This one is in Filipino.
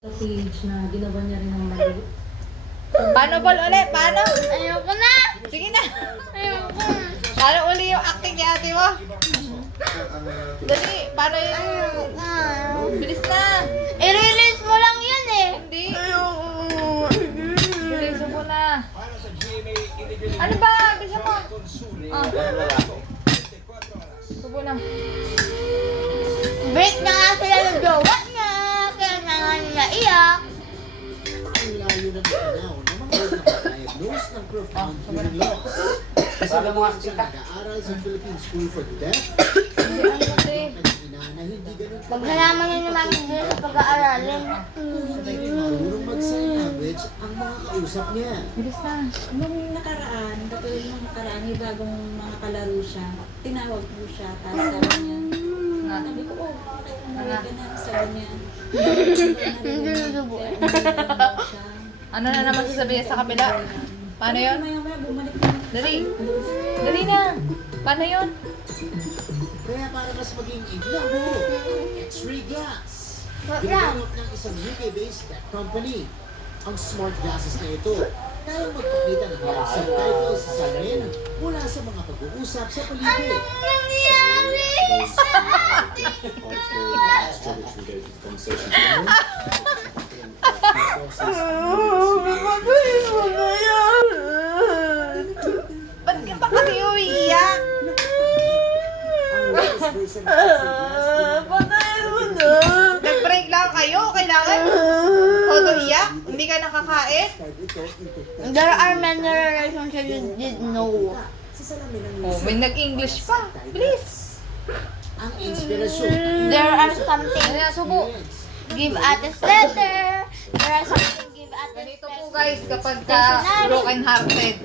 Sa page na ginawa niya rin ng mali. Paano ball ulit? Paano? Ayoko na! Sige na. Ayoko! Paano uli yung acting ni ate mo? Dali, paano yung... Ayoko! Bilis na. I-release mo lang yan eh! Hindi. Bilis mo na. Ano ba? Bilis mo. Ah. Subo na. Break na nga sila ng jowa niya! Kaya na nga nila iyak! Ang layo ng panahon ng mga nakadiagnose ng profound hearing loss. Kasi naman siya nag-aaral sa Philippine School for the Deaf, Hindi, ano kasi. ina na hindi ganun Pag nalaman niyo naman hindi sa pag-aaralin. hindi rin marunong mag-sign language ang mga kausap niya. Bilis na. Nung nakaraan, katulad nung nakaraan, yung bagong mga kalaro siya, tinawag mo siya, tapos sabi niya, sabi ko, oh, bakit umuwi ka na? Sabi niya, Hindi na subo. Ano na naman sasabihin sa kabila? Paano yun? Maya-maya, bumalik na. Dali. Dali na. Paano yun? Kaya para mas maging iglabo, X-ray glass. What lang? Ginagawa ng isang UK-based tech company. Ang smart glasses na ito, kayang magpakita ng live subtitles sa salamin mula sa mga pag-uusap sa paligid. Nangyari sa atin! Mabilis mo na yan. Ba't ka ba kasi umiiyak? Patayin mo na. Nag-break lang kayo? Kailangan? Todo iyak? Hindi ka nakakain? There are many relationships you didn't know. Oh, may nag-English pa. Please. Ang inspirasyon. There are something Ano yan, subo? give at this letter. There are something give at this Ganito letter. po guys kapag ka broken hearted.